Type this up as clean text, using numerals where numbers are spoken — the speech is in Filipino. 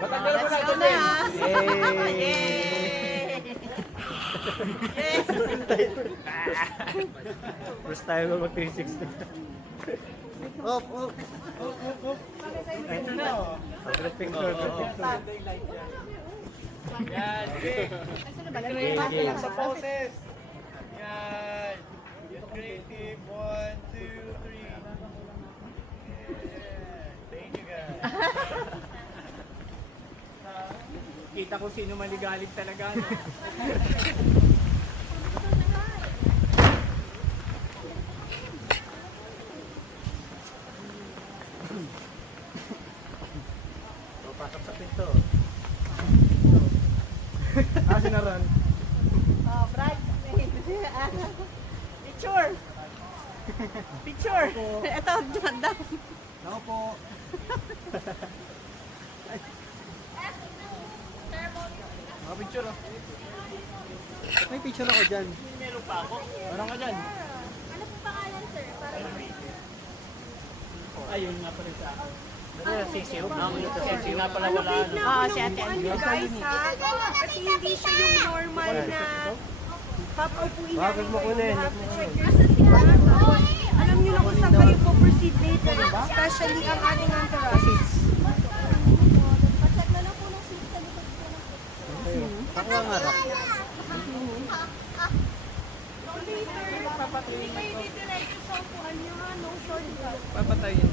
Matanggal mo Let's na go ito, na. Jen. First time mo mag 360. Op, op. Ito na. Group picture, group picture. Yan, sige. Creative lang sa poses. Yan. Get creative. 1, 2, 3. Thank you guys. Kita ko sino maligalig talaga. No? Pasok sa pinto. Sinaran. Oh, bright. Picture. Picture. Ito, dyan. Ako po. Picture oh. May picture ako dyan. Meron pa ako. Meron ka dyan. Ano po pangalan, sir? Para Ayun nga pa rin sa akin. Sisiw. Sisiw nga pala wala. Ah, si Ate Ann. Guys, ha? Kasi hindi siya yung normal na papaupuin Bakit namin mo kayo. kunin? You have to check your seat. Tapos, alam nyo na kung saan kayo po proceed later. Especially ang ating entourage. pacheck na lang po ng seat sa likod po ng Ako ang harap. Hindi kayo didiretso sa upuan nyo, ha? No shortcut. Papatayin.